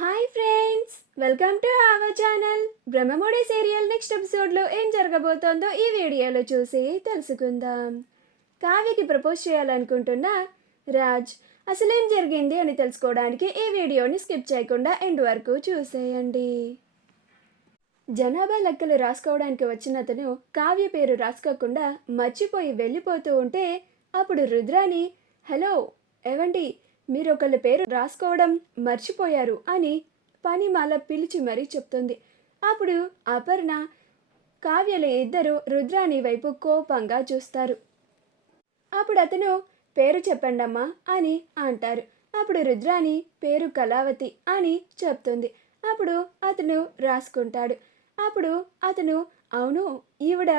Hi friends, welcome to our channel. Brahmamudi serial next ఎపిసోడ్లో ఏం జరగబోతోందో ఈ వీడియోలో చూసి తెలుసుకుందాం. కావ్యకి ప్రపోజ్ చేయాలనుకుంటున్న రాజ్ అసలేం జరిగింది అని తెలుసుకోవడానికి ఈ వీడియోని స్కిప్ చేయకుండా ఎండ్ వరకు చూసేయండి. జనాభా లెక్కలు రాసుకోవడానికి వచ్చిన అతను కావ్య పేరు రాసుకోకుండా మర్చిపోయి వెళ్ళిపోతూ ఉంటే అప్పుడు రుద్రాని, హలో ఏవండి, మీరు ఒకళ్ళ పేరు రాసుకోవడం మర్చిపోయారు అని పనిమాల పిలిచి మరీ చెప్తుంది. అప్పుడు అపర్ణ, కావ్యలు ఇద్దరు రుద్రాని వైపు కోపంగా చూస్తారు. అప్పుడు అతను పేరు చెప్పండమ్మా అని అంటారు. అప్పుడు రుద్రాని పేరు కళావతి అని చెప్తుంది. అప్పుడు అతను రాసుకుంటాడు. అప్పుడు అతను, అవును, ఈవిడ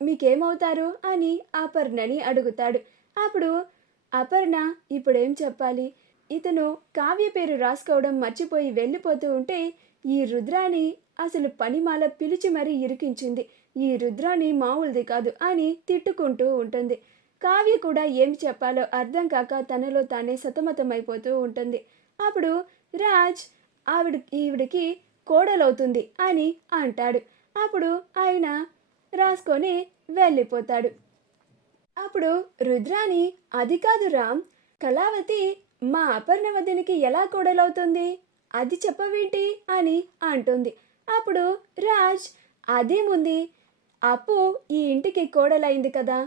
మీకేమవుతారు అని అపర్ణని అడుగుతాడు. అప్పుడు అపర్ణ, ఇప్పుడేం చెప్పాలి, ఇతను కావ్య పేరు రాసుకోవడం మర్చిపోయి వెళ్ళిపోతూ ఉంటే ఈ రుద్రాని అసలు పనిమాల పిలిచి మరీ ఇరికించింది, ఈ రుద్రాని మామూలుది కాదు అని తిట్టుకుంటూ ఉంటుంది. కావ్య కూడా ఏం చెప్పాలో అర్థం కాక తనలో తానే సతమతమైపోతూ ఉంటుంది. అప్పుడు రాజ్ ఈవిడికి కోడలవుతుంది అని అంటాడు. అప్పుడు ఆయన రాసుకొని వెళ్ళిపోతాడు. అప్పుడు రుద్రాని, అది కాదు రామ్, కళావతి మా అపర్ణ వదినికి ఎలా కోడలవుతుంది, అది చెప్పవేంటి అని అంటుంది. అప్పుడు రాజ్, అదేముంది, అప్పు ఈ ఇంటికి కోడలైంది కదా,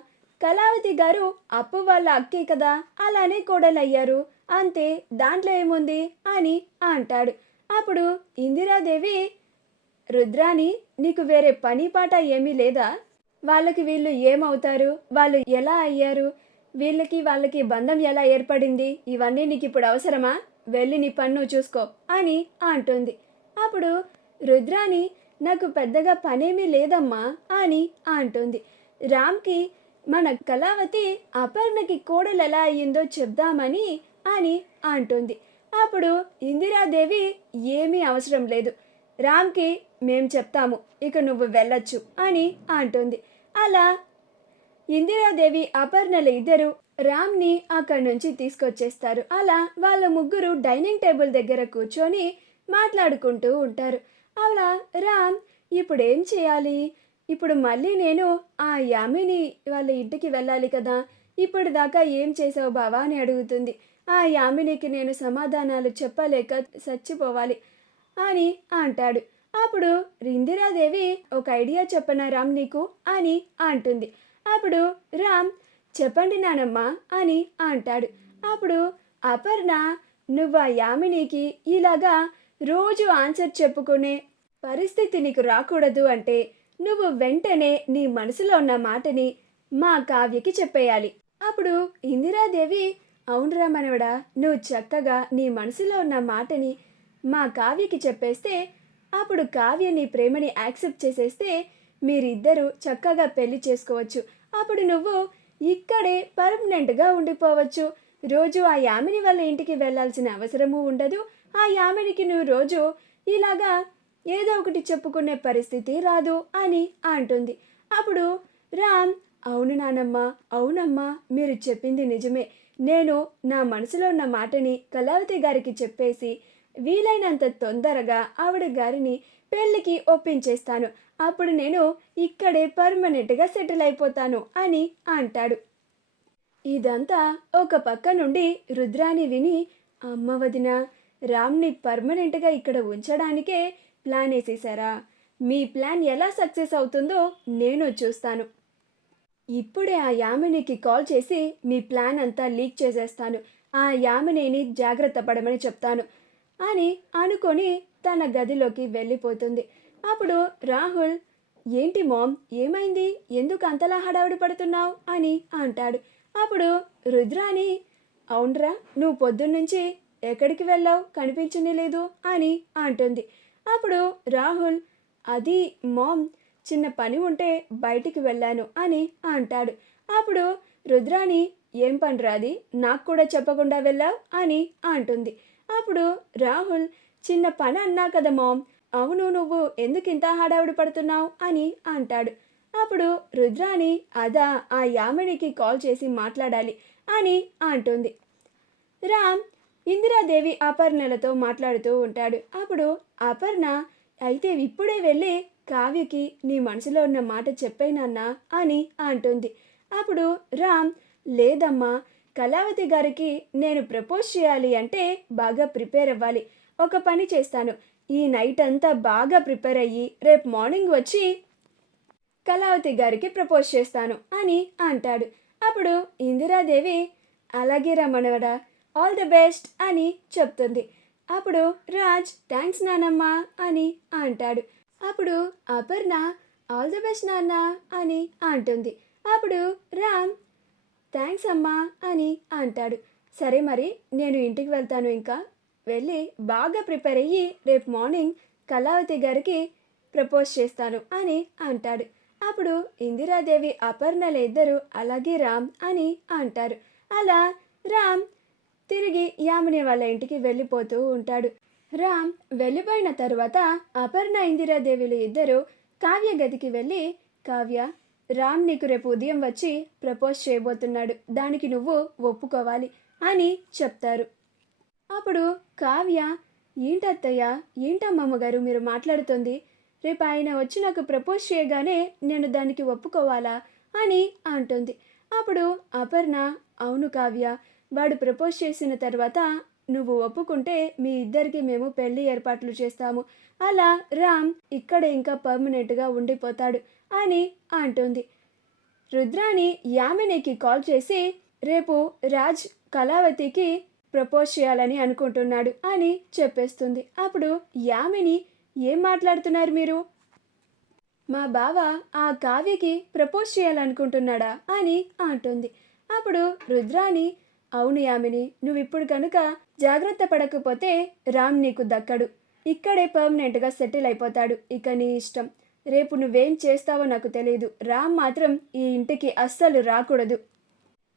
కళావతి గారు అప్పు వాళ్ళ అక్కే కదా, అలానే కోడలయ్యారు, అంతే, దాంట్లో ఏముంది అని అంటాడు. అప్పుడు ఇందిరాదేవి, రుద్రాని, నీకు వేరే పని పాట ఏమీ లేదా, వాళ్ళకి వీళ్ళు ఏమవుతారు, వాళ్ళు ఎలా అయ్యారు, వాళ్ళకి బంధం ఎలా ఏర్పడింది, ఇవన్నీ నీకు ఇప్పుడు అవసరమా, వెళ్ళి నీ పన్ను చూసుకో అని అంటుంది. అప్పుడు రుద్రాని, నాకు పెద్దగా పనేమీ లేదమ్మా అని అంటుంది. రామ్కి మన కళావతి అపర్ణకి కోడలు ఎలా అయ్యిందో చెప్దామని అని అంటుంది. అప్పుడు ఇందిరాదేవి, ఏమీ అవసరం లేదు, రామ్కి మేం చెప్తాము, ఇక నువ్వు వెళ్ళొచ్చు అని అంటుంది. అలా ఇందిరాదేవి అపర్ణలు ఇద్దరు రామ్ని అక్కడి నుంచి తీసుకొచ్చేస్తారు. అలా వాళ్ళ ముగ్గురు డైనింగ్ టేబుల్ దగ్గర కూర్చొని మాట్లాడుకుంటూ ఉంటారు. అలా రామ్, ఇప్పుడేం చేయాలి, ఇప్పుడు మళ్ళీ నేను ఆ యామిని వాళ్ళ ఇంటికి వెళ్ళాలి కదా, ఇప్పుడు దాకా ఏం చేసావు బావా అని అడుగుతుంది. ఆ యామినికి నేను సమాధానాలు చెప్పలేక చచ్చిపోవాలి అని అంటాడు. అప్పుడు ఇందిరాదేవి, ఒక ఐడియా చెప్పనా రామ్ నీకు అని అంటుంది. అప్పుడు రామ్, చెప్పండి నానమ్మ అని అంటాడు. అప్పుడు అపర్ణ, నువ్వు ఆ యామినికి ఇలాగా రోజు ఆన్సర్ చెప్పుకునే పరిస్థితి నీకు రాకూడదు అంటే నువ్వు వెంటనే నీ మనసులో ఉన్న మాటని మా కావ్యకి చెప్పేయాలి. అప్పుడు ఇందిరాదేవి, అవునురా మనవడా, నువ్వు చక్కగా నీ మనసులో ఉన్న మాటని మా కావ్యకి చెప్పేస్తే అప్పుడు కావ్య నీ ప్రేమని యాక్సెప్ట్ చేసేస్తే మీరిద్దరూ చక్కగా పెళ్లి చేసుకోవచ్చు. అప్పుడు నువ్వు ఇక్కడే పర్మనెంట్గా ఉండిపోవచ్చు. రోజు ఆ యామిని వాళ్ళ ఇంటికి వెళ్ళాల్సిన అవసరము ఉండదు. ఆ యామినికి నువ్వు రోజు ఇలాగా ఏదో ఒకటి చెప్పుకునే పరిస్థితి రాదు అని అంటుంది. అప్పుడు రామ్, అవును నానమ్మ, అవునమ్మా, మీరు చెప్పింది నిజమే, నేను నా మనసులో ఉన్న మాటని కళావతి గారికి చెప్పేసి వీలైనంత తొందరగా ఆవిడ గారిని పెళ్ళికి ఒప్పించేస్తాను, అప్పుడు నేను ఇక్కడే పర్మనెంట్గా సెటిల్ అయిపోతాను అని అంటాడు. ఇదంతా ఒక పక్క నుండి రుద్రాని విని, అమ్మ వదిన, రామ్ని పర్మనెంట్గా ఇక్కడ ఉంచడానికే ప్లాన్ వేసేసారా, మీ ప్లాన్ ఎలా సక్సెస్ అవుతుందో నేను చూస్తాను, ఇప్పుడే ఆ యామినికి కాల్ చేసి మీ ప్లాన్ అంతా లీక్ చేసేస్తాను, ఆ యామినిని జాగ్రత్త పడమని చెప్తాను అని అనుకొని తన గదిలోకి వెళ్ళిపోతుంది. అప్పుడు రాహుల్, ఏంటి మామ్, ఏమైంది, ఎందుకు అంతలా హడావుడి పడుతున్నావు అని అంటాడు. అప్పుడు రుద్రాని, అవునరా, నువ్వు పొద్దున్నుంచి ఎక్కడికి వెళ్ళావు, కనిపించనే లేదు అని అంటుంది. అప్పుడు రాహుల్, అది మామ్, చిన్న పని ఉంటే బయటికి వెళ్ళాను అని అంటాడు. అప్పుడు రుద్రాని, ఏం పని రాది, నాకు కూడా చెప్పకుండా వెళ్ళావు అని అంటుంది. అప్పుడు రాహుల్, చిన్న పని అన్నా కదా మామ్, అవును, నువ్వు ఎందుకు ఇంత హడావుడి పడుతున్నావు అని అంటాడు. అప్పుడు రుద్రాని, అదా, ఆ యామినికి కాల్ చేసి మాట్లాడాలి అని అంటుంది. రామ్, ఇందిరాదేవి అపర్ణలతో మాట్లాడుతూ ఉంటాడు. అప్పుడు అపర్ణ, అయితే ఇప్పుడే వెళ్ళి కావ్యకి నీ మనసులో ఉన్న మాట చెప్పేనన్నా అని అంటుంది. అప్పుడు రామ్, లేదమ్మా, కళావతి గారికి నేను ప్రపోజ్ చేయాలి అంటే బాగా ప్రిపేర్ అవ్వాలి. ఒక పని చేస్తాను, ఈ నైట్ అంతా బాగా ప్రిపేర్ అయ్యి రేపు మార్నింగ్ వచ్చి కళావతి గారికి ప్రపోజ్ చేస్తాను అని అంటాడు. అప్పుడు ఇందిరాదేవి, అలాగే రమణవడా, ఆల్ ది బెస్ట్ అని చెప్తుంది. అప్పుడు రాజ్, థ్యాంక్స్ నానమ్మ అని అంటాడు. అప్పుడు అపర్ణ, ఆల్ ది బెస్ట్ నాన్న అని అంటుంది. అప్పుడు రామ్, థ్యాంక్స్ అమ్మా అని అంటాడు. సరే మరి నేను ఇంటికి వెళ్తాను, ఇంకా వెళ్ళి బాగా ప్రిపేర్ అయ్యి రేపు మార్నింగ్ కళావతి గారికి ప్రపోజ్ చేస్తాను అని అంటాడు. అప్పుడు ఇందిరాదేవి అపర్ణల ఇద్దరు అలాగే రామ్ అని అంటారు. అలా రామ్ తిరిగి యామిని వాళ్ళ ఇంటికి వెళ్ళిపోతూ ఉంటాడు. రామ్ వెళ్ళిపోయిన తర్వాత అపర్ణ ఇందిరాదేవిలు ఇద్దరు కావ్య గదికి వెళ్ళి, కావ్య, రామ్ నీకు రేపు ఉదయం వచ్చి ప్రపోజ్ చేయబోతున్నాడు, దానికి నువ్వు ఒప్పుకోవాలి అని చెప్తారు. అప్పుడు కావ్య, ఏంటత్తయ్య, ఏంటమ్మమ్మ గారు మీరు మాట్లాడుతుంది, రేపు ఆయన వచ్చి నాకు ప్రపోజ్ చేయగానే నేను దానికి ఒప్పుకోవాలా అని అంటుంది. అప్పుడు అపర్ణ, అవును కావ్య, వాడు ప్రపోజ్ చేసిన తర్వాత నువ్వు ఒప్పుకుంటే మీ ఇద్దరికి మేము పెళ్లి ఏర్పాట్లు చేస్తాము, అలా రామ్ ఇక్కడ ఇంకా పర్మనెంట్గా ఉండిపోతాడు అని అంటుంది. రుద్రాణి యామినికి కాల్ చేసి, రేపు రాజ్ కళావతికి ప్రపోజ్ చేయాలని అనుకుంటున్నాడు అని చెప్పేస్తుంది. అప్పుడు యామిని, ఏం మాట్లాడుతున్నారు మీరు, మా బావ ఆ కావ్యకి ప్రపోజ్ చేయాలనుకుంటున్నాడా అని అంటుంది. అప్పుడు రుద్రాణి, అవును యామిని, నువ్వు ఇప్పుడు కనుక జాగ్రత్త పడకపోతే రామ్ నీకు దక్కడు, ఇక్కడే పర్మనెంట్గా సెటిల్ అయిపోతాడు, ఇక నీ ఇష్టం, రేపు నువ్వేం చేస్తావో నాకు తెలియదు, రామ్ మాత్రం ఈ ఇంటికి అస్సలు రాకూడదు,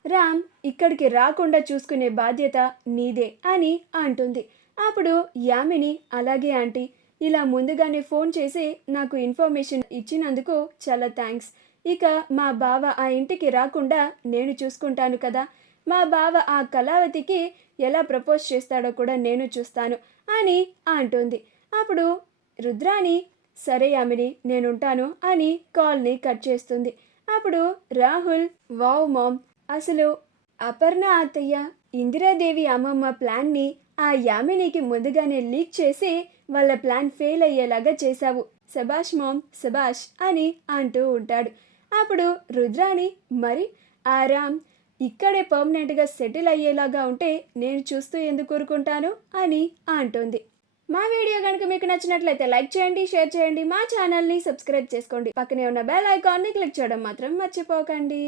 రామ్ ఇక్కడికి రాకుండా చూసుకునే బాధ్యత నీదే అని అంటుంది. అప్పుడు యామిని, అలాగే ఆంటీ, ఇలా ముందుగానే ఫోన్ చేసి నాకు ఇన్ఫర్మేషన్ ఇచ్చినందుకు చాలా థ్యాంక్స్, ఇక మా బావ ఆ ఇంటికి రాకుండా నేను చూసుకుంటాను కదా, మా బావ ఆ కళావతికి ఎలా ప్రపోజ్ చేస్తాడో కూడా నేను చూస్తాను అని అంటుంది. అప్పుడు రుద్రాణి, సరే యామిని, నేనుంటాను అని కాల్ని కట్ చేస్తుంది. అప్పుడు రాహుల్, వావ్ మామ్, అసలు అపర్ణ అత్తయ్య ఇందిరాదేవి అమ్మమ్మ ప్లాన్ని ఆ యామినికి ముందుగానే లీక్ చేసి వాళ్ళ ప్లాన్ ఫెయిల్ అయ్యేలాగా చేశావు, శబాష్ మామ్, శబాష్ అని అంటూ ఉంటాడు. అప్పుడు రుద్రాణి, మరి ఆ రామ్ ఇక్కడే పర్మనెంట్గా సెటిల్ అయ్యేలాగా ఉంటే నేను చూస్తూ ఎందుకు ఊరుకుంటాను అని అంటుంది. మా వీడియో కనుక మీకు నచ్చినట్లయితే లైక్ చేయండి, షేర్ చేయండి, మా ఛానల్ని సబ్స్క్రైబ్ చేసుకోండి, పక్కనే ఉన్న బెల్ ఐకాన్ని క్లిక్ చేయడం మాత్రం మర్చిపోకండి.